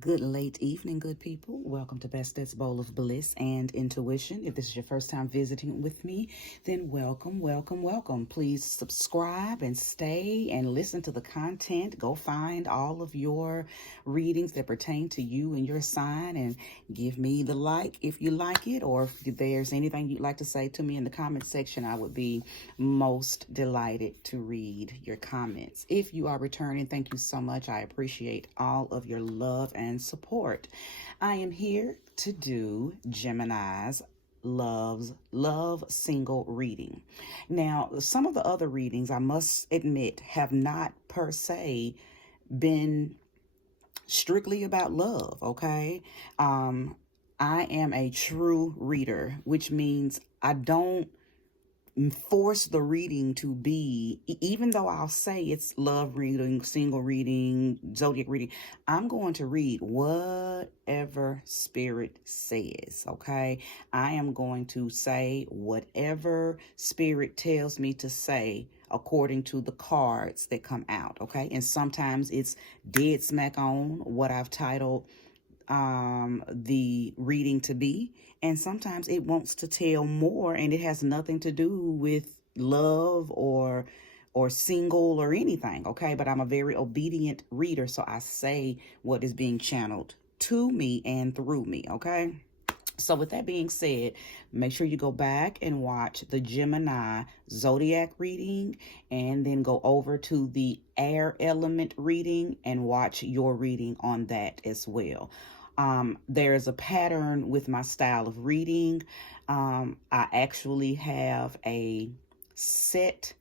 Good late evening, good people. Welcome to Best's Bowl of Bliss and Intuition. If this is your first time visiting with me, then welcome, welcome, welcome. Please subscribe and stay and listen to the content. Go find all of your readings that pertain to you and your sign and give me the like if you like it, or if there's anything you'd like to say to me in the comment section, I would be most delighted to read your comments. If you are returning, thank you so much. I appreciate all of your love and support. I am here to do Gemini's love single reading. Now, some of the other readings, I must admit, have not per se been strictly about love, okay? I am a true reader, which means I don't force the reading to be, even though I'll say it's love reading, single reading, zodiac reading, I'm going to read whatever spirit says, okay? I am going to say whatever spirit tells me to say according to the cards that come out, okay? And sometimes it's dead smack on what I've titled the reading to be, and sometimes it wants to tell more and it has nothing to do with love or single or anything, okay? But I'm a very obedient reader, so I say what is being channeled to me and through me, okay? So with that being said, make sure you go back and watch the Gemini zodiac reading and then go over to the air element reading and watch your reading on that as well. There's a pattern with my style of reading. I actually have a set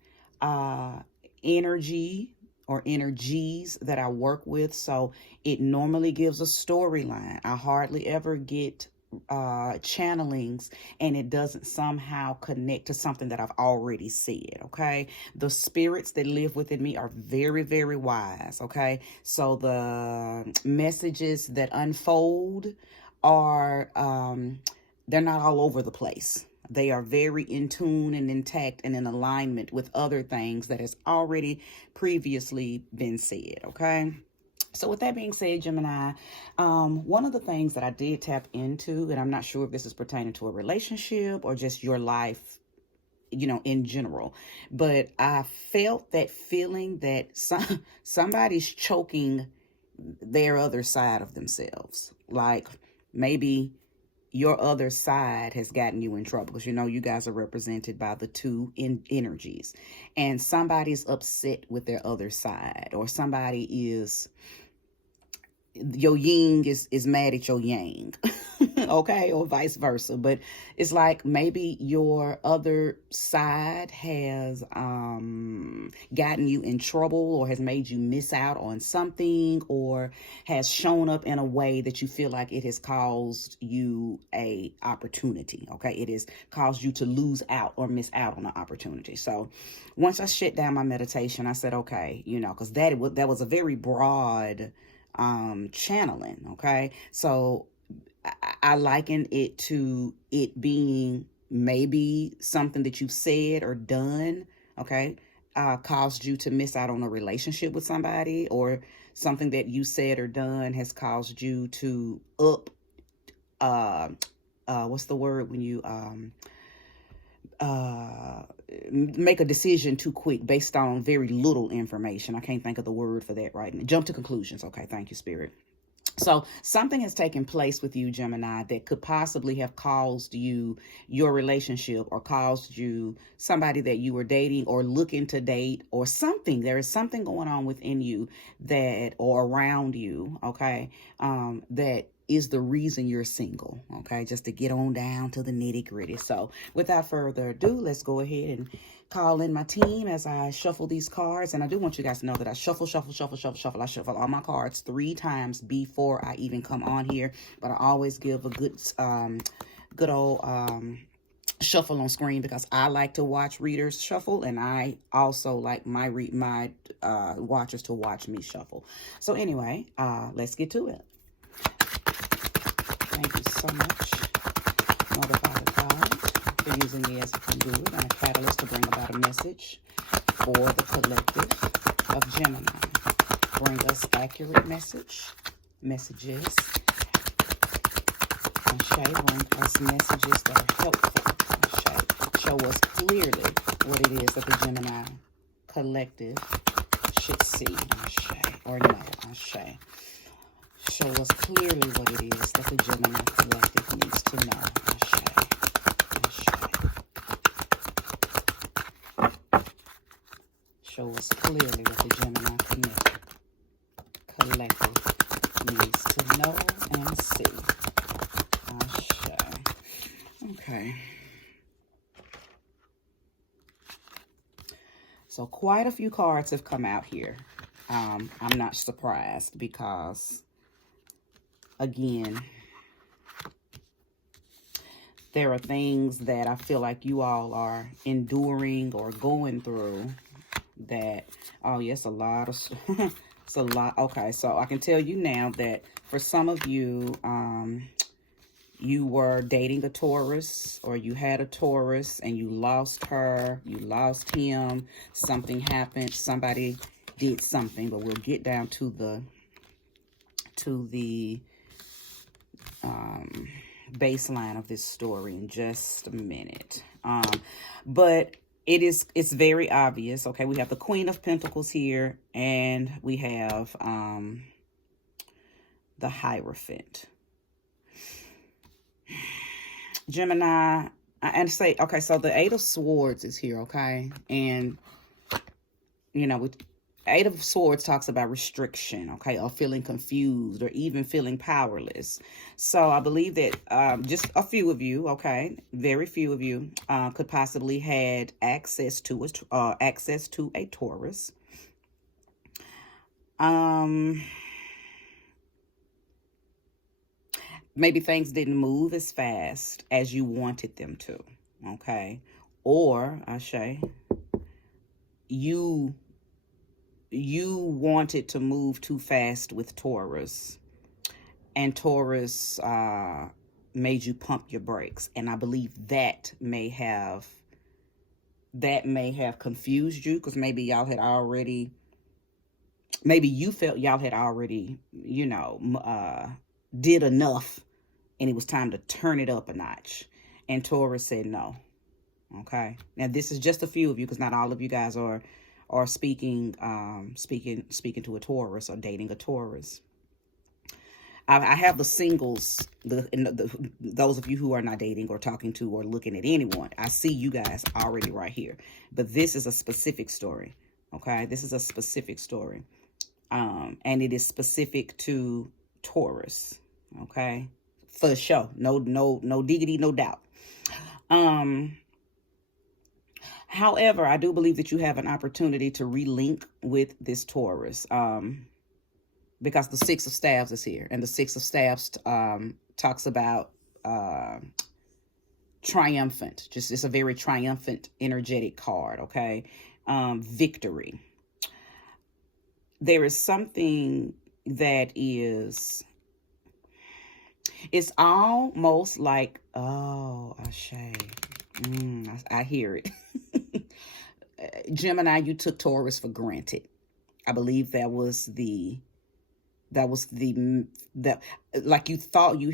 energy or energies that I work with. So it normally gives a storyline. I hardly ever get channelings and it doesn't somehow connect to something that I've already said, okay? The spirits that live within me are very, very wise, okay? So the messages that unfold are, they're not all over the place. They are very in tune and intact and in alignment with other things that has already previously been said, okay? So with that being said, Gemini, one of the things that I did tap into, and I'm not sure if this is pertaining to a relationship or just your life, you know, in general, but I felt that feeling that somebody's choking their other side of themselves. Like maybe your other side has gotten you in trouble, because you know you guys are represented by the two energies, and somebody's upset with their other side, or somebody is, your yin is mad at your yang, okay, or vice versa. But it's like maybe your other side has gotten you in trouble, or has made you miss out on something, or has shown up in a way that you feel like it has caused you a opportunity, okay? It has caused you to lose out or miss out on an opportunity. So once I shut down my meditation, I said, okay, you know, because that was a very broad channeling, okay? So I liken it to it being maybe something that you've said or done, okay, caused you to miss out on a relationship with somebody, or something that you said or done has caused you to what's the word when you make a decision too quick based on very little information. I can't think of the word for that right now. Jump to conclusions. Okay, thank you, Spirit. So something has taken place with you, Gemini, that could possibly have caused you your relationship, or caused you somebody that you were dating or looking to date, or something. There is something going on within you that, or around you, okay, that is the reason you're single, okay? Just to get on down to the nitty gritty. So without further ado, let's go ahead and call in my team as I shuffle these cards. And I do want you guys to know that I shuffle. I shuffle all my cards 3 times before I even come on here. But I always give a good old shuffle on screen, because I like to watch readers shuffle, and I also like my watchers to watch me shuffle. So anyway, let's get to it. Thank you so much, Mother, Father, God, for using me as a conduit and a catalyst to bring about a message for the collective of Gemini. Bring us accurate message, messages. Ashe, bring us messages that are helpful. Ashe, show us clearly what it is that the Gemini collective should see. Ashe, or no, Ashe. Show us clearly what it is that the Gemini collective needs to know. Ashe, Ashe. Show us clearly what the Gemini collective needs to know and see. Ashe. Okay. So quite a few cards have come out here. I'm not surprised because, again, there are things that I feel like you all are enduring or going through that, oh yes, a lot of, it's a lot. Okay, so I can tell you now that for some of you, you were dating a Taurus, or you had a Taurus and you lost her, you lost him, something happened, somebody did something, but we'll get down to the baseline of this story in just a minute. But it's very obvious. Okay, we have the Queen of Pentacles here, and we have the Hierophant. Gemini, and say, okay, so the Eight of Swords is here, okay? And, you know, Eight of Swords talks about restriction, okay, or feeling confused or even feeling powerless. So I believe that just a few of you, okay, very few of you could possibly had access to a Taurus. Maybe things didn't move as fast as you wanted them to, okay? Or, Ashe, you wanted to move too fast with Taurus, and Taurus made you pump your brakes. And I believe that may have confused you, because maybe y'all had already, maybe you felt y'all had already, you know, did enough, and it was time to turn it up a notch. And Taurus said no. Okay. Now this is just a few of you, because not all of you guys are speaking to a Taurus or dating a Taurus. I have the singles, those of you who are not dating or talking to or looking at anyone. I see you guys already right here. But this is a specific story. Okay. This is a specific story. And it is specific to Taurus. Okay. For sure. No diggity, no doubt. However, I do believe that you have an opportunity to relink with this Taurus, because the Six of Staves is here, and the Six of Staves talks about triumphant. Just, it's a very triumphant, energetic card. Okay, victory. There is something that is. It's almost like, oh, Ashe. I hear it. Gemini, you took Taurus for granted. I believe that was like you thought you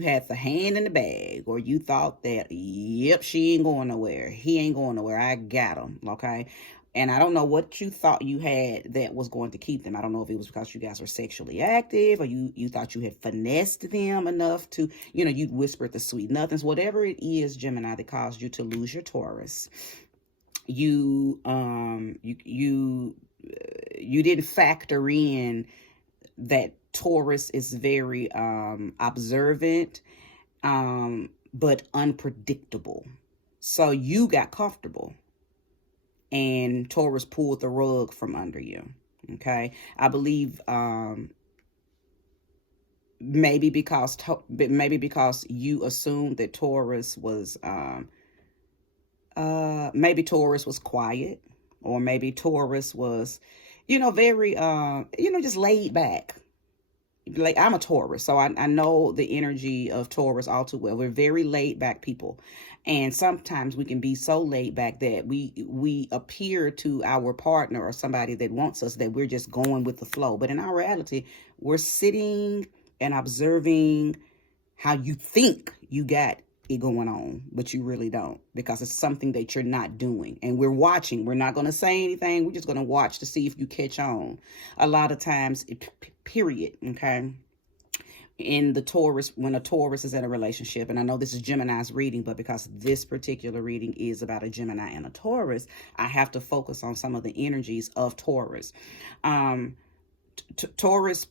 had the hand in the bag, or you thought that, yep, she ain't going nowhere. He ain't going nowhere. I got him. Okay. And I don't know what you thought you had that was going to keep them. I don't know if it was because you guys were sexually active, or you thought you had finessed them enough to, you know, you whispered the sweet nothings, whatever it is, Gemini, that caused you to lose your Taurus. You didn't factor in that Taurus is very observant, but unpredictable. So you got comfortable, and Taurus pulled the rug from under you. Okay. I believe maybe because you assumed that Taurus was maybe Taurus was quiet, or maybe Taurus was, you know, very just laid back. like, I'm a Taurus, so I know the energy of Taurus all too well. We're very laid back people. And sometimes we can be so laid back that we appear to our partner or somebody that wants us that we're just going with the flow. But in our reality, we're sitting and observing how you think you got it going on, but you really don't, because it's something that you're not doing. And we're watching. We're not going to say anything. We're just going to watch to see if you catch on. A lot of times, period, okay? In the Taurus, when a Taurus is in a relationship, and I know this is Gemini's reading, but because this particular reading is about a Gemini and a Taurus, I have to focus on some of the energies of Taurus. Taurus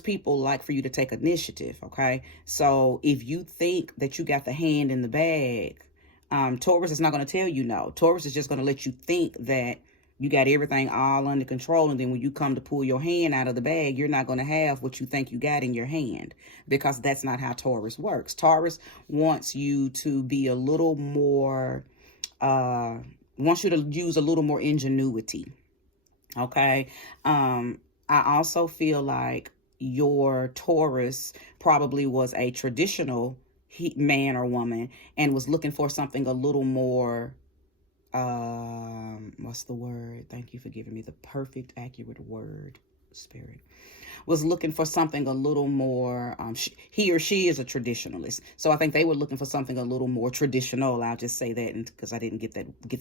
people like for you to take initiative, okay? So if you think that you got the hand in the bag, Taurus is not going to tell you no. Taurus is just going to let you think that you got everything all under control, and then when you come to pull your hand out of the bag, you're not going to have what you think you got in your hand, because that's not how Taurus works. Taurus wants you to be a little more, wants you to use a little more ingenuity, okay? I also feel like your Taurus probably was a traditional man or woman and was looking for something a little more, what's the word? Thank you for giving me the perfect, accurate word, Spirit. Was looking for something a little more, he or she is a traditionalist. So I think they were looking for something a little more traditional. I'll just say that because I didn't get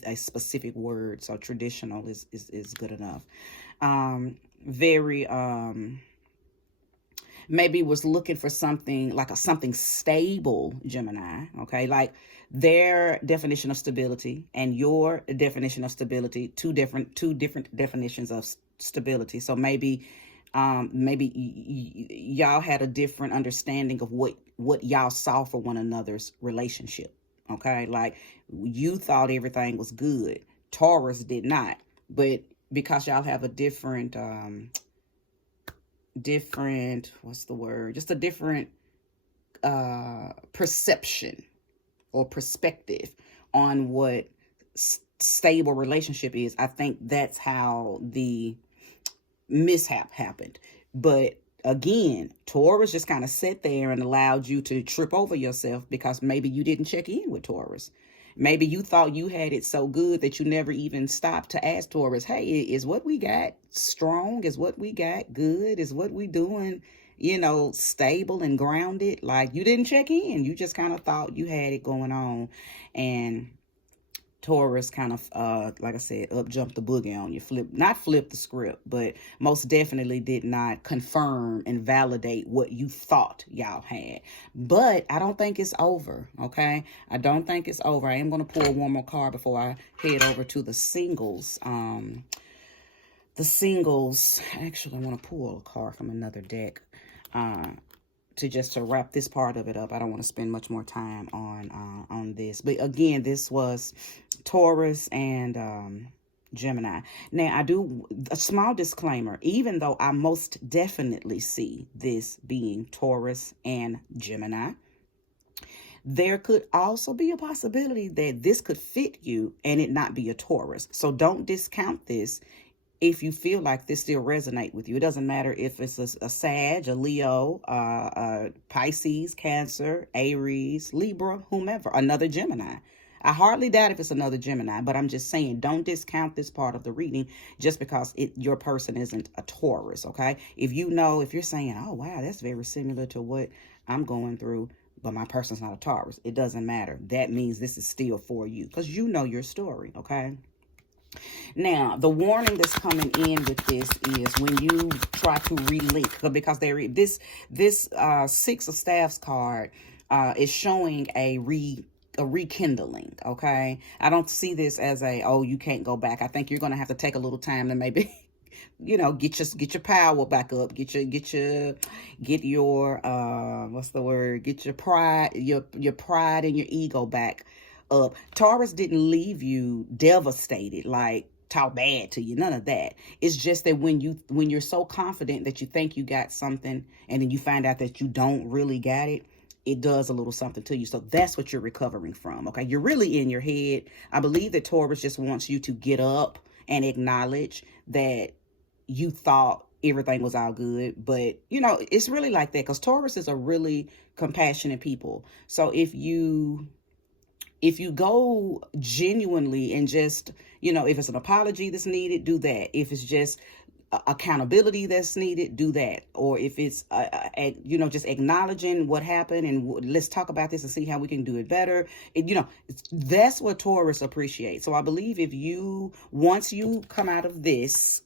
a specific word. So traditional is good enough. Maybe was looking for something like something stable, Gemini, okay? Like their definition of stability and your definition of stability, two different definitions of stability. So maybe y'all had a different understanding of what y'all saw for one another's relationship, okay? Like you thought everything was good. Taurus did not, but because y'all have a different, what's the word? Just a different perception or perspective on what stable relationship is. I think that's how the mishap happened. But again, Taurus just kind of sat there and allowed you to trip over yourself because maybe you didn't check in with Taurus. Maybe you thought you had it so good that you never even stopped to ask Taurus, hey, is what we got strong? Is what we got good? Is what we doing, stable and grounded? Like you didn't check in. You just kind of thought you had it going on. And Taurus kind of, like I said, up jumped the boogie on you. Not flip the script, but most definitely did not confirm and validate what you thought y'all had. But I don't think it's over, okay? I don't think it's over. I am going to pull one more card before I head over to the singles. Actually, I want to pull a card from another deck. To wrap this part of it up. I don't want to spend much more time on this. But again, this was Taurus and Gemini. Now, I do a small disclaimer. Even though I most definitely see this being Taurus and Gemini, there could also be a possibility that this could fit you and it not be a Taurus. So don't discount this if you feel like this still resonate with you. It doesn't matter if it's a Sag, a Leo, Pisces, Cancer, Aries, Libra, whomever, another Gemini. I hardly doubt if it's another Gemini, but I'm just saying don't discount this part of the reading just because your person isn't a Taurus, okay? If you're saying, oh, wow, that's very similar to what I'm going through, but my person's not a Taurus, it doesn't matter. That means this is still for you because you know your story, okay? Now, the warning that's coming in with this is when you try to relink, because this Six of Staffs card is showing a rekindling, okay? I don't see this as you can't go back. I think you're going to have to take a little time to maybe, get your power back up, get your what's the word? Get your pride, your pride and your ego back up. Taurus didn't leave you devastated, like talk bad to you, none of that. It's just that when you're so confident that you think you got something and then you find out that you don't really got it, it does a little something to you. So that's what you're recovering from, okay? You're really in your head. I believe that Taurus just wants you to get up and acknowledge that you thought everything was all good. But, you know, it's really like that because Taurus is a really compassionate people. So if you go genuinely and just, you know, if it's an apology that's needed, do that. If it's just accountability that's needed, do that. Or if it's you know, just acknowledging what happened and let's talk about this and see how we can do it better, you know, that's what Taurus appreciates. So I believe if you, once you come out of this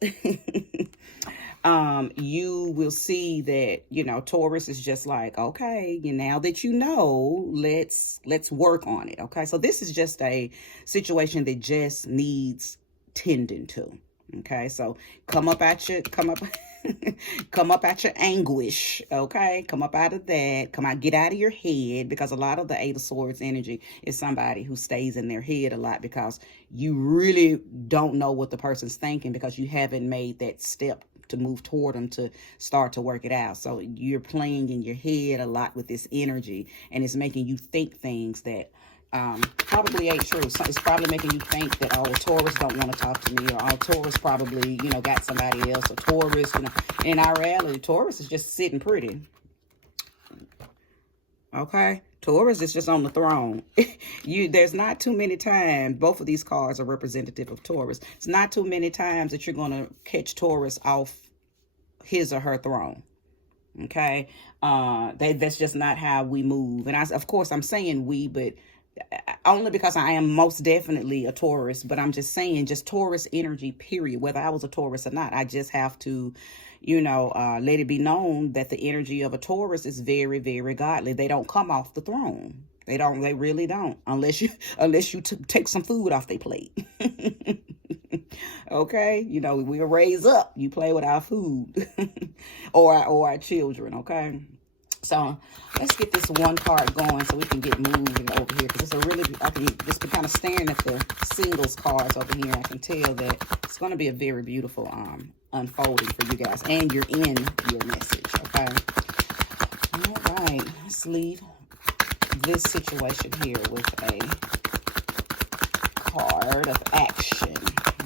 you will see that, you know, Taurus is just like, okay, now that you know, let's work on it. Okay, so this is just a situation that just needs tending to. Okay, so come up out your come up out your anguish. Okay, come up out of that. Come out, get out of your head, because a lot of the Eight of Swords energy is somebody who stays in their head a lot because you really don't know what the person's thinking because you haven't made that step to move toward them to start to work it out. So you're playing in your head a lot with this energy, and it's making you think things that probably ain't true. So it's probably making you think that, oh, Taurus don't want to talk to me, or oh, Taurus probably, you know, got somebody else, or Taurus, you know. In our reality, Taurus is just sitting pretty. Okay, Taurus is just on the throne. There's not too many times, both of these cards are representative of Taurus. It's not too many times that you're going to catch Taurus off his or her throne. Okay, that's just not how we move. And of course I'm saying we, but only because I am most definitely a Taurus. But I'm just saying, just Taurus energy, period. Whether I was a Taurus or not, I just have to, you know, let it be known that the energy of a Taurus is very, very godly. They don't come off the throne. They don't. They really don't, unless you take some food off their plate. Okay, you know, we'll raise up. You play with our food, or our children. Okay. So let's get this one card going so we can get moving over here, because it's a really, I can just be kind of staring at the singles cards over here. I can tell that it's going to be a very beautiful unfolding for you guys, and you're in your message. Okay. All right. Let's leave this situation here with a card of action.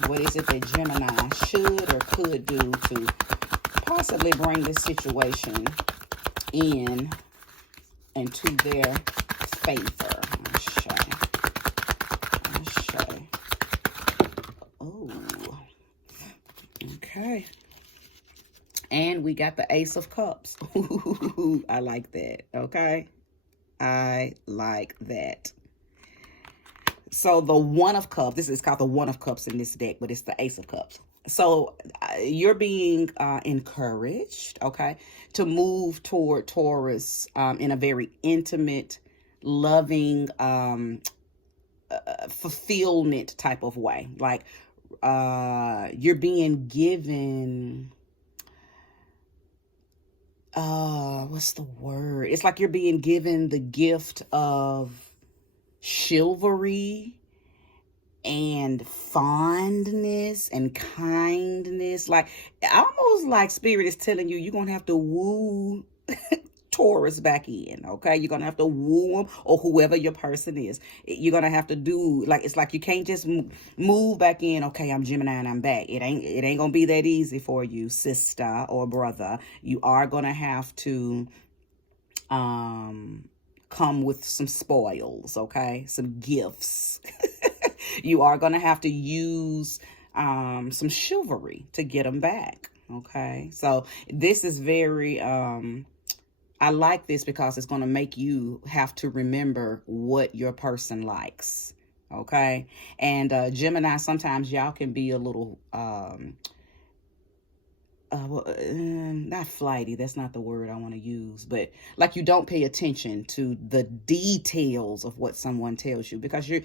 What is it that Gemini should or could do to possibly bring this situation in and to their favor? Oh, okay. And we got the Ace of Cups. Ooh, I like that. Okay, I like that. So the One of Cups, this is called the One of Cups in this deck, but it's the Ace of Cups. So you're being encouraged, okay, to move toward Taurus in a very intimate, loving, fulfillment type of way. Like you're being given, what's the word? It's like you're being given the gift of chivalry and fondness and kindness. Like almost like Spirit is telling you, you're gonna have to woo Taurus back in. Okay, you're gonna have to woo him, or whoever your person is. You're gonna have to do, like, it's like you can't just move back in. Okay, I'm Gemini and I'm back. It ain't gonna be that easy for you, sister or brother. You are gonna have to come with some spoils, okay, some gifts. You are going to have to use some chivalry to get them back, okay? So this is very, I like this because it's going to make you have to remember what your person likes, okay? And Gemini, sometimes y'all can be a little, not flighty, that's not the word I want to use, but like you don't pay attention to the details of what someone tells you, because you're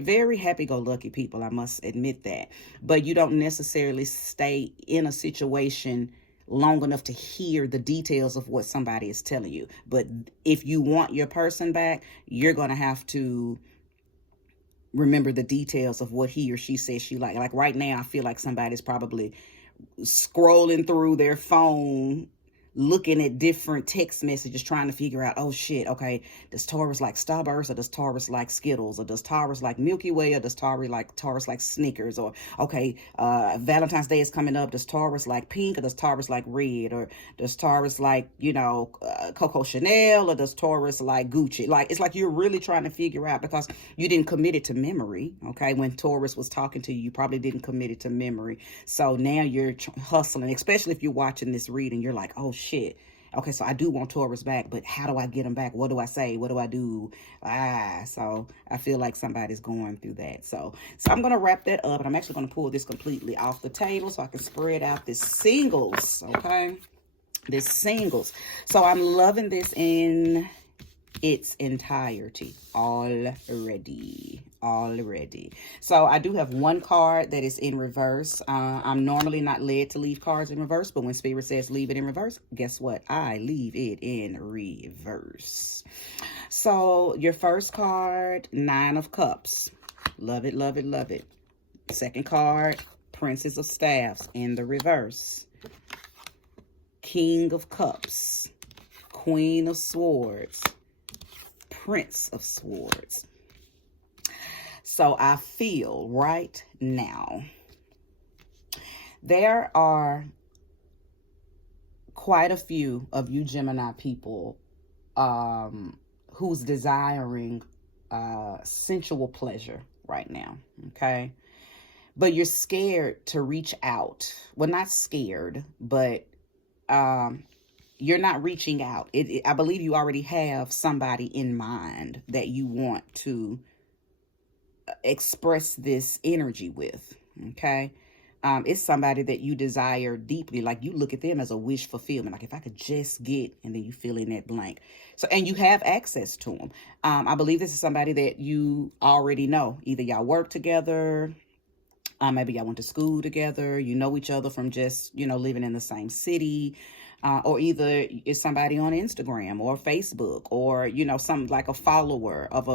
very happy-go-lucky people, I must admit that, but you don't necessarily stay in a situation long enough to hear the details of what somebody is telling you. But if you want your person back, you're gonna have to remember the details of what he or she says she like. Like right now, I feel like somebody's probably scrolling through their phone looking at different text messages trying to figure out, oh shit, okay, does Taurus like Starburst, or does Taurus like Skittles, or does Taurus like Milky Way, or does Taurus like Snickers, or okay, Valentine's Day is coming up, does Taurus like pink, or does Taurus like red, or does Taurus like, you know, Coco Chanel, or does Taurus like Gucci? Like, it's like you're really trying to figure out, because you didn't commit it to memory. Okay, when Taurus was talking to you, you probably didn't commit it to memory. So now you're hustling, especially if you're watching this reading, you're like, oh shit, okay, so I do want Taurus back, but how do I get him back? What do I say? What do I do? So I feel like somebody's going through that. So I'm going to wrap that up, and I'm actually going to pull this completely off the table so I can spread out this singles, okay? This singles. So I'm loving this in its entirety already. So I do have one card that is in reverse. I'm normally not led to leave cards in reverse, but when Spirit says leave it in reverse, guess what? I leave it in reverse. So your first card, 9 of Cups. Love it, love it, love it. Second card, Princess of Staffs in the reverse. King of Cups. Queen of Swords. Prince of Swords. So I feel right now there are quite a few of you Gemini people who's desiring sensual pleasure right now, okay? But you're scared to reach out. Well, not scared, but you're not reaching out. I believe you already have somebody in mind that you want to express this energy with, okay? It's somebody that you desire deeply. Like, you look at them as a wish fulfillment. Like, if I could just get, and then you fill in that blank. So, and you have access to them. I believe this is somebody that you already know. Either y'all work together, maybe y'all went to school together, you know each other from just, you know, living in the same city. Or either it's somebody on Instagram or Facebook, or, you know, some like a follower of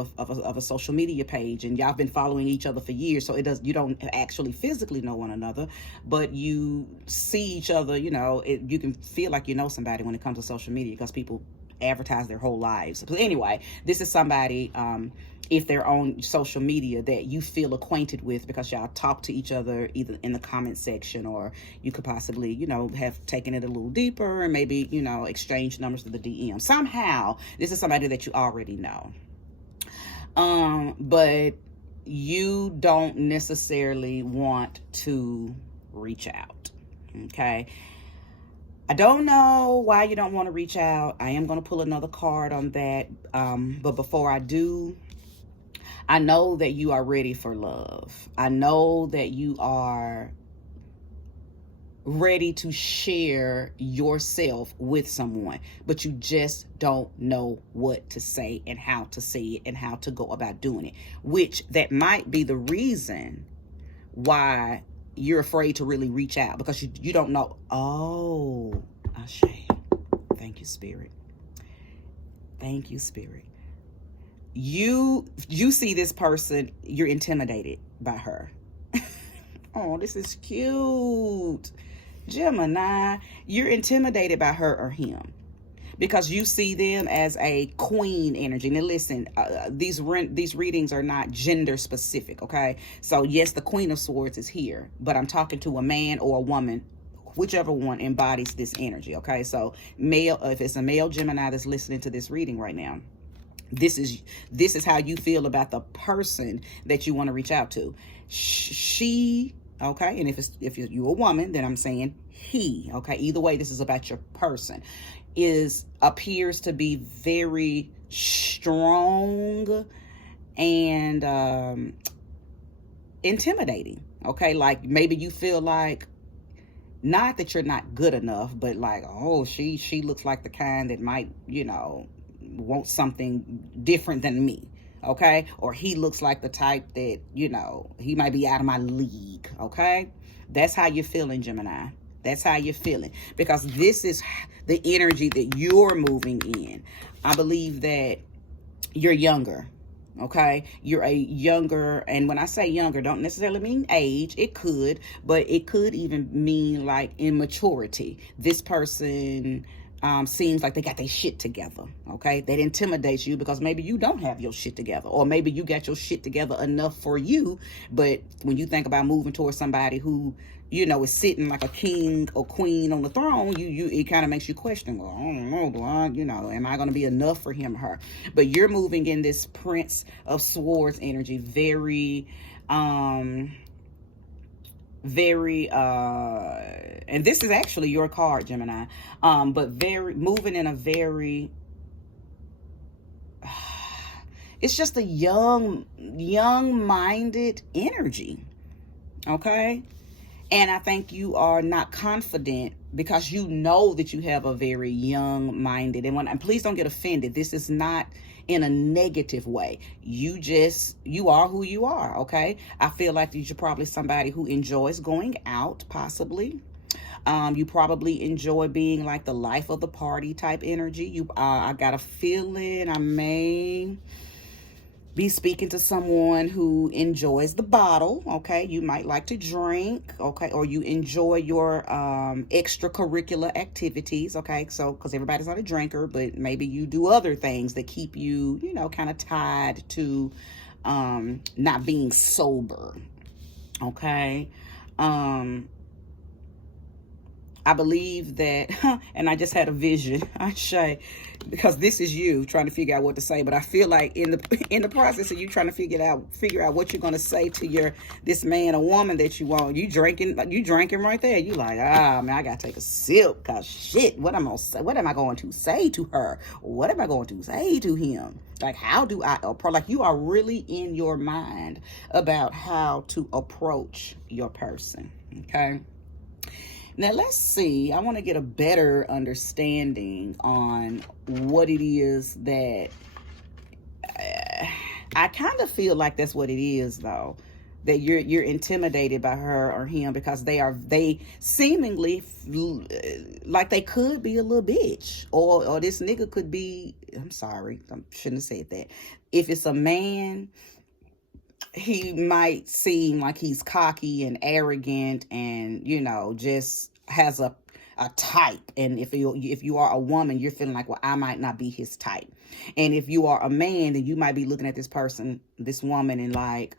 a social media page, and y'all been following each other for years. So you don't actually physically know one another, but you see each other, you know, you can feel like you know somebody when it comes to social media, because people advertise their whole lives. But anyway, this is somebody, if they're on social media, that you feel acquainted with because y'all talk to each other either in the comment section, or you could possibly, you know, have taken it a little deeper and maybe, you know, exchange numbers to the DM. Somehow, this is somebody that you already know. But you don't necessarily want to reach out, okay? I don't know why you don't want to reach out. I am going to pull another card on that. But before I do, I know that you are ready for love. I know that you are ready to share yourself with someone, but you just don't know what to say and how to say it and how to go about doing it, which that might be the reason why you're afraid to really reach out, because you don't know. Oh, Ashe. Thank you, Spirit. Thank you, Spirit. You see this person, you're intimidated by her. Oh, this is cute. Gemini, you're intimidated by her or him because you see them as a queen energy. Now listen, these readings are not gender specific, okay? So yes, the Queen of Swords is here, but I'm talking to a man or a woman, whichever one embodies this energy, okay? So male, if it's a male Gemini that's listening to this reading right now, this is how you feel about the person that you want to reach out to. She, okay? And if you're a woman, then I'm saying he, okay? Either way, this is about your person. Appears to be very strong and intimidating, okay? Like, maybe you feel like, not that you're not good enough, but like, oh, she looks like the kind that might, you know, want something different than me, okay? Or he looks like the type that, you know, he might be out of my league, okay? That's how you're feeling, Gemini. That's how you're feeling, because this is the energy that you're moving in. I believe that you're younger, okay? You're a younger, and when I say younger, don't necessarily mean age. It could, but it could even mean like immaturity. This person seems like they got their shit together, okay? That intimidates you because maybe you don't have your shit together, or maybe you got your shit together enough for you, but when you think about moving towards somebody who, you know, is sitting like a king or queen on the throne, it kind of makes you question, well, I don't know, do I, you know, am I going to be enough for him or her? But you're moving in this Prince of Swords energy, very, and this is actually your card, Gemini, but very moving in a very, it's just a young-minded energy, okay? And I think you are not confident because you know that you have a very young-minded, and please don't get offended, this is not in a negative way. You are who you are, okay? I feel like you're probably somebody who enjoys going out, possibly. You probably enjoy being like the life of the party type energy. I got a feeling I may be speaking to someone who enjoys the bottle, okay? You might like to drink, okay? Or you enjoy your extracurricular activities, okay? So, because everybody's not a drinker, but maybe you do other things that keep you, you know, kind of tied to not being sober, okay? I believe that, and I just had a vision, I say, because this is you trying to figure out what to say, but I feel like in the process of you trying to figure out what you're gonna say to this man or woman that you want, you drinking right there. You like, man, I gotta take a sip, cause shit, what am I going to say to her? What am I going to say to him? Like, how do I approach? Like, you are really in your mind about how to approach your person, okay? Now, let's see. I want to get a better understanding on what it is that I kind of feel like that's what it is, though. That you're intimidated by her or him because they seemingly like they could be a little bitch, or this nigga could be. I'm sorry, I shouldn't have said that. If it's a man, he might seem like he's cocky and arrogant and, you know, just has a type. And if you are a woman, you're feeling like, well, I might not be his type. And if you are a man, then you might be looking at this woman, and like,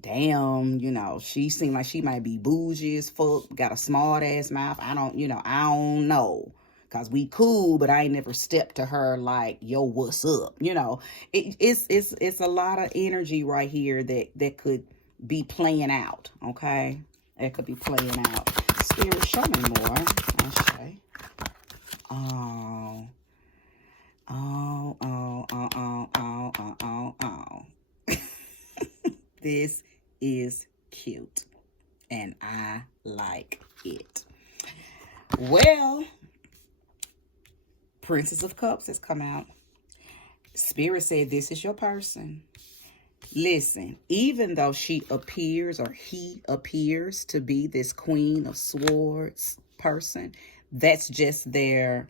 damn, you know, she seemed like she might be bougie as fuck, got a smart ass mouth. I don't know. Cause we cool, but I ain't never stepped to her like, yo, what's up? You know, it's a lot of energy right here that could be playing out. Okay, it could be playing out. Spirit, show me more. Okay. Oh. This is cute, and I like it. Well, Princess of Cups has come out. Spirit said this is your person. Listen, even though she appears or he appears to be this Queen of Swords person, that's just their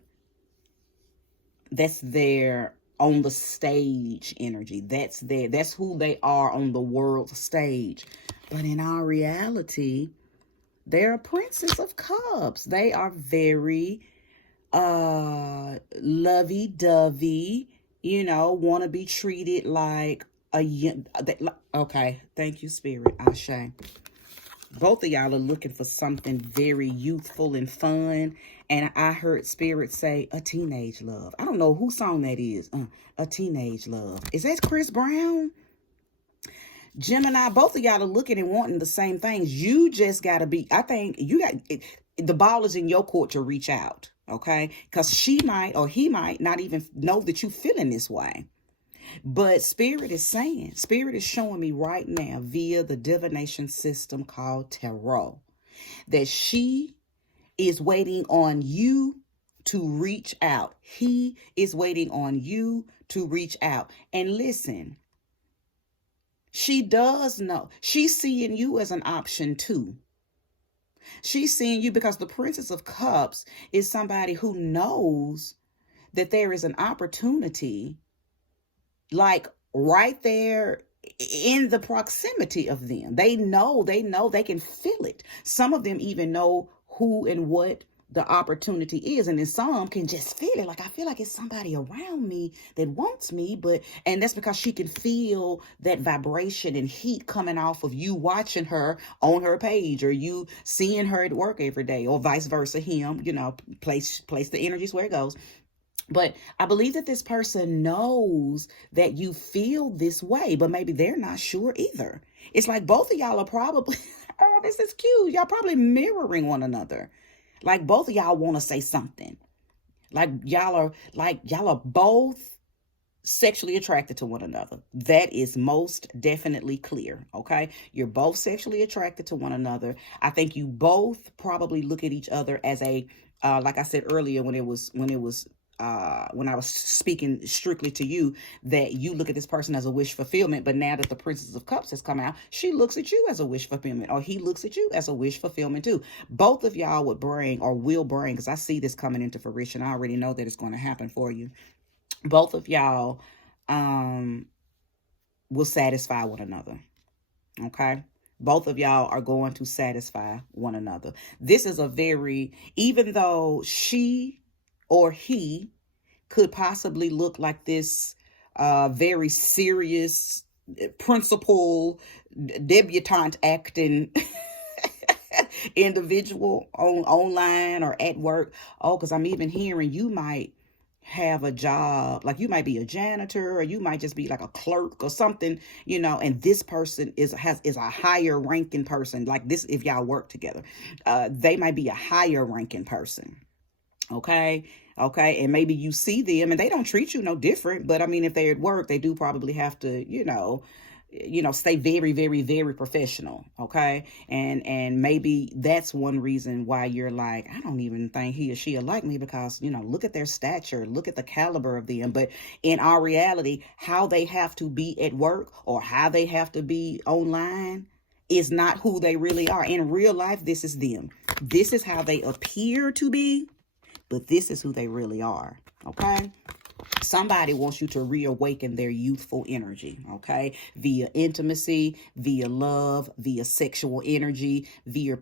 on the stage energy. That's who they are on the world stage. But in our reality, they're a Princess of Cups. They are very lovey-dovey, you know, want to be treated like okay, thank you, Spirit. Ashe. Both of y'all are looking for something very youthful and fun, and I heard Spirit say a teenage love. I don't know whose song that is. A teenage love. Is that Chris Brown? Gemini, both of y'all are looking and wanting the same things. You just got to be, I think you got, the ball is in your court to reach out, okay? Because she might or he might not even know that you feeling this way. But Spirit is showing me right now via the divination system called Tarot that she is waiting on you to reach out. He is waiting on you to reach out. And listen, she does know. She's seeing you as an option too. She's seeing you because the Princess of Cups is somebody who knows that there is an opportunity like right there in the proximity of them. They know they can feel it. Some of them even know who and what the opportunity is. And then some can just feel it. Like, I feel like it's somebody around me that wants me, and that's because she can feel that vibration and heat coming off of you watching her on her page, or you seeing her at work every day, or vice versa, him, place the energies where it goes. But I believe that this person knows that you feel this way, but maybe they're not sure either. It's like both of y'all are probably, oh, this is cute. Y'all probably mirroring one another. Like both of y'all want to say something. Like y'all are both sexually attracted to one another. That is most definitely clear. Okay. You're both sexually attracted to one another. I think you both probably look at each other as like I said earlier, when I was speaking strictly to you, that you look at this person as a wish fulfillment. But now that the Princess of Cups has come out, she looks at you as a wish fulfillment, or he looks at you as a wish fulfillment too. Both of y'all would bring, or will bring, because I see this coming into fruition. I already know that it's going to happen for you. Both of y'all will satisfy one another. Okay. Both of y'all are going to satisfy one another. This is even though she or he could possibly look like this very serious, principal, debutante acting individual online or at work. Oh, because I'm even hearing you might have a job, like you might be a janitor, or you might just be like a clerk or something, and this person is a higher ranking person. Like this, if y'all work together, they might be a higher ranking person. Okay. And maybe you see them and they don't treat you no different, but I mean, if they're at work, they do probably have to, stay very, very, very professional. Okay. And maybe that's one reason why you're like, I don't even think he or she will like me, because, look at their stature, look at the caliber of them. But in our reality, how they have to be at work or how they have to be online is not who they really are. In real life, this is them. This is how they appear to be, but this is who they really are. Okay. Somebody wants you to reawaken their youthful energy, okay? Via intimacy, via love, via sexual energy, via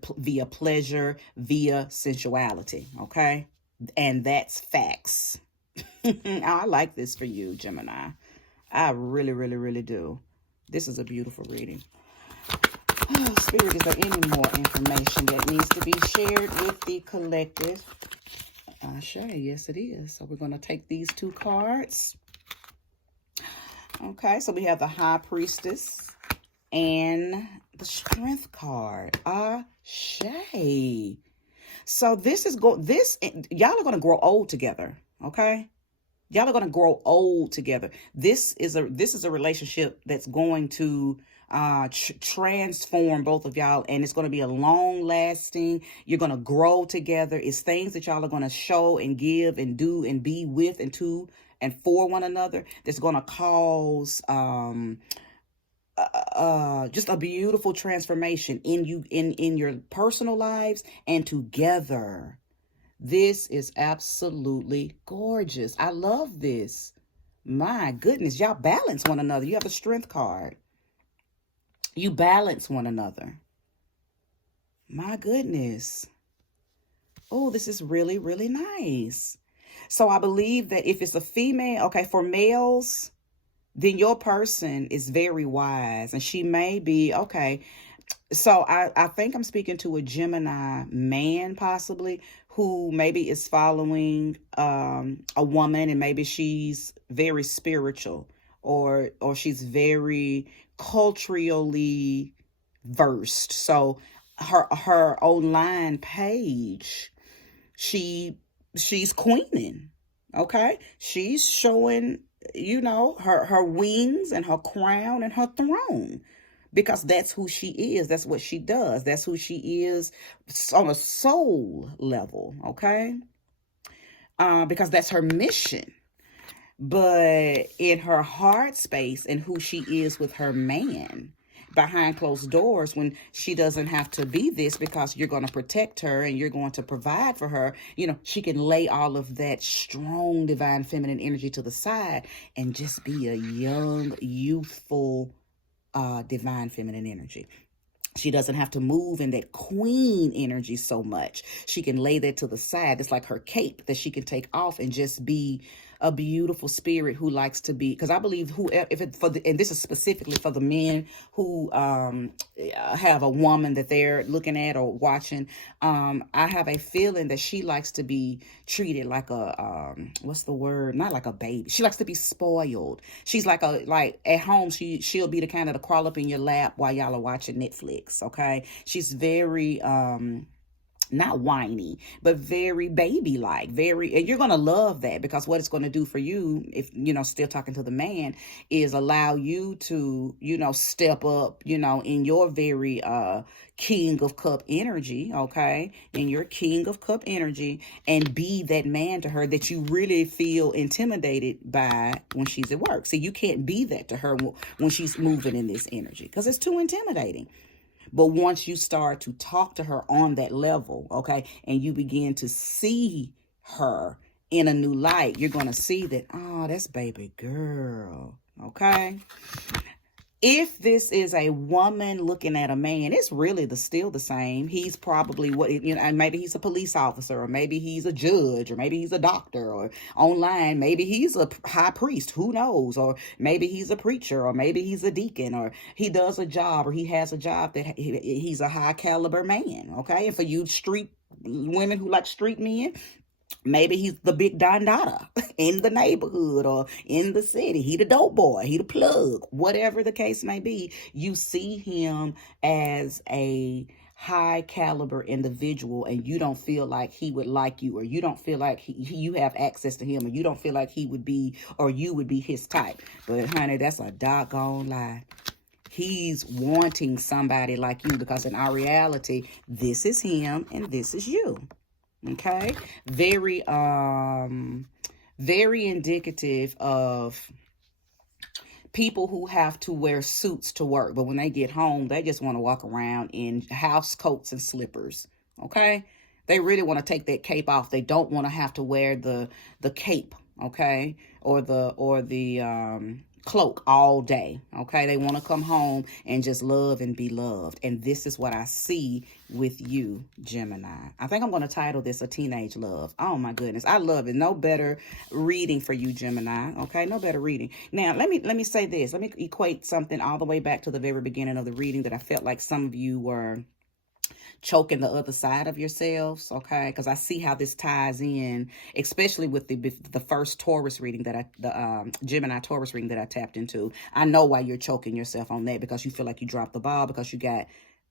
pleasure, via sensuality, okay? And that's facts. I like this for you, Gemini. I really, really, really do. This is a beautiful reading. Oh, Spirit, is there any more information that needs to be shared with the collective? Yes, it is. So we're going to take these two cards. Okay, so we have the High Priestess and the Strength card. So y'all are going to grow old together. Okay, y'all are going to grow old together. This is a relationship that's going to transform both of y'all, and it's going to be a long lasting. You're going to grow together. It's things that y'all are going to show and give and do and be with and to and for one another that's going to cause just a beautiful transformation in your personal lives and together. This is absolutely gorgeous. I love this. My goodness, y'all balance one another. You have a Strength card. You balance one another. My goodness. Oh, this is really, really nice. So I believe that if it's a female, okay, for males, then your person is very wise, and she may be, okay. So I think I'm speaking to a Gemini man, possibly, who maybe is following a woman, and maybe she's very spiritual, or she's very culturally versed. So her online page, she's queening. Okay, she's showing her wings and her crown and her throne, because that's who she is. That's what she does. That's who she is on a soul level. Okay, because that's her mission. But in her heart space and who she is with her man, behind closed doors, when she doesn't have to be this, because you're going to protect her and you're going to provide for her, she can lay all of that strong divine feminine energy to the side and just be a young, youthful, divine feminine energy. She doesn't have to move in that queen energy so much. She can lay that to the side. It's like her cape that she can take off and just be a beautiful spirit who likes to be, because I believe who, if it for the, and this is specifically for the men who have a woman that they're looking at or watching, I have a feeling that she likes to be treated like a what's the word, not like a baby. She likes to be spoiled. She's like at home, she'll be the kind of to crawl up in your lap while y'all are watching Netflix. Okay, she's very not whiny, but very baby-like, and you're going to love that, because what it's going to do for you, if, still talking to the man, is allow you to, step up, in your very, king of cup energy, okay, in your king of cup energy, and be that man to her that you really feel intimidated by when she's at work. See, you can't be that to her when she's moving in this energy, because it's too intimidating. But once you start to talk to her on that level, okay, and you begin to see her in a new light, you're going to see that, oh, that's baby girl, okay? If this is a woman looking at a man, it's really still the same. He's probably maybe he's a police officer, or maybe he's a judge, or maybe he's a doctor, or online, maybe he's a high priest, who knows? Or maybe he's a preacher, or maybe he's a deacon, or he does a job, or he has a job that he's a high caliber man, okay? And for you street women who like street men, maybe he's the big Don Dada in the neighborhood or in the city. He the dope boy, he the plug, whatever the case may be. You see him as a high caliber individual, and you don't feel like he would like you, or you don't feel like you have access to him, or you don't feel like he would be, or you would be his type. But honey, that's a doggone lie. He's wanting somebody like you, because in our reality, this is him and this is you. Okay, very indicative of people who have to wear suits to work, but when they get home, they just want to walk around in house coats and slippers. Okay, they really want to take that cape off. They don't want to have to wear the cape, okay, or the cloak all day. Okay, they want to come home and just love and be loved. And this is what I see with you, Gemini. I think I'm going to title this A Teenage Love. Oh my goodness, I love it. No better reading for you, Gemini. Okay, no better reading. Now let me say this. Let me equate something all the way back to the very beginning of the reading that I felt like some of you were choking the other side of yourselves, okay? Because I see how this ties in, especially with the first Taurus reading that the Gemini Taurus reading that I tapped into. I know why you're choking yourself on that, because you feel like you dropped the ball, because you got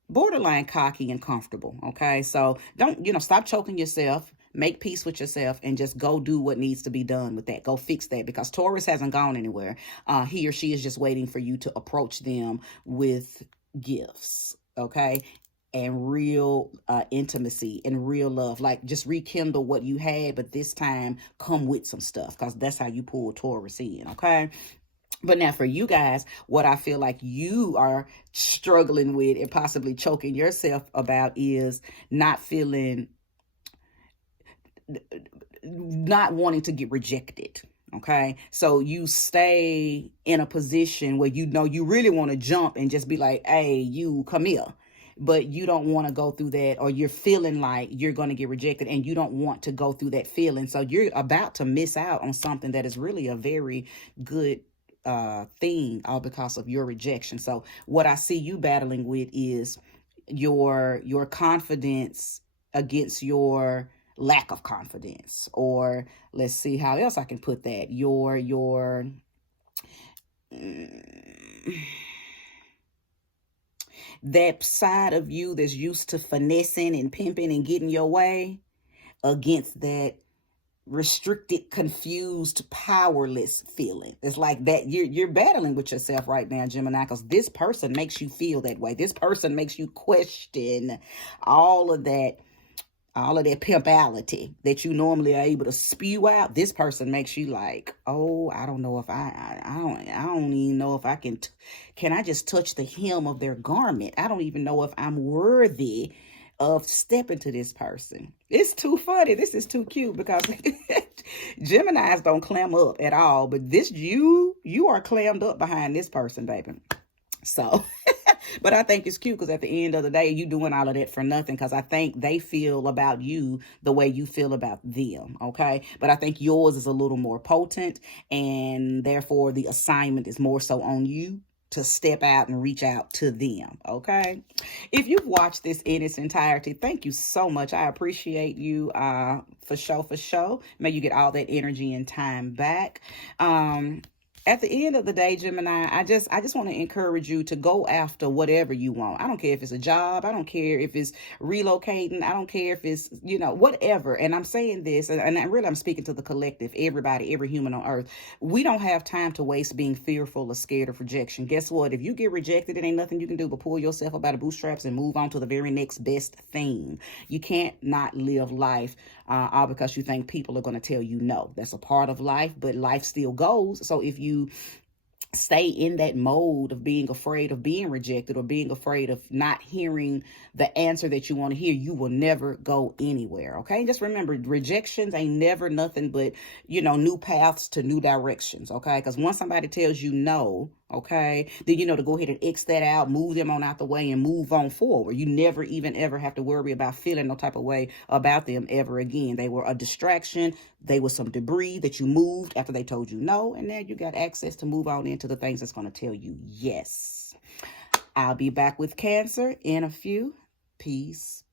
borderline cocky and comfortable, okay? So don't, stop choking yourself. Make peace with yourself and just go do what needs to be done with that. Go fix that, because Taurus hasn't gone anywhere. He or she is just waiting for you to approach them with gifts, okay? And real intimacy and real love. Like, just rekindle what you had, but this time come with some stuff, because that's how you pull Taurus in, okay? But now for you guys, what I feel like you are struggling with and possibly choking yourself about is not wanting to get rejected. Okay, so you stay in a position where you really want to jump and just be like, hey, you come here. But you don't want to go through that, or you're feeling like you're going to get rejected and you don't want to go through that feeling. So you're about to miss out on something that is really a very good thing, all because of your rejection. So what I see you battling with is your confidence against your lack of confidence, or let's see how else I can put that. That side of you that's used to finessing and pimping and getting your way, against that restricted, confused, powerless feeling. It's like that you're battling with yourself right now, Gemini, because this person makes you feel that way. This person makes you question all of that pimpality that you normally are able to spew out. This person makes you like, oh, I don't know if I don't even know if I can I just touch the hem of their garment? I don't even know if I'm worthy of stepping to this person. It's too funny. This is too cute, because Geminis don't clam up at all, but this you are clammed up behind this person, baby. So But I think it's cute because at the end of the day, you doing all of that for nothing, because I think they feel about you the way you feel about them, okay? But I think yours is a little more potent, and therefore the assignment is more so on you to step out and reach out to them, okay? If you've watched this in its entirety, thank you so much. I appreciate you for sure. May you get all that energy and time back. At the end of the day, Gemini, I just want to encourage you to go after whatever you want. I don't care if it's a job. I don't care if it's relocating. I don't care if it's, whatever. And I'm saying this, and I'm speaking to the collective, everybody, every human on earth. We don't have time to waste being fearful or scared of rejection. Guess what? If you get rejected, it ain't nothing you can do but pull yourself up by the bootstraps and move on to the very next best thing. You can't not live life all because you think people are going to tell you no. That's a part of life, but life still goes. So if you stay in that mode of being afraid of being rejected or being afraid of not hearing the answer that you want to hear, you will never go anywhere. Okay. And just remember, rejections ain't never nothing but, new paths to new directions. Okay. Because once somebody tells you no, okay, then to go ahead and X that out, move them on out the way and move on forward. You never even ever have to worry about feeling no type of way about them ever again. They were a distraction. They were some debris that you moved after they told you no, and now you got access to move on into the things that's going to tell you yes. I'll be back with Cancer in a few. Peace.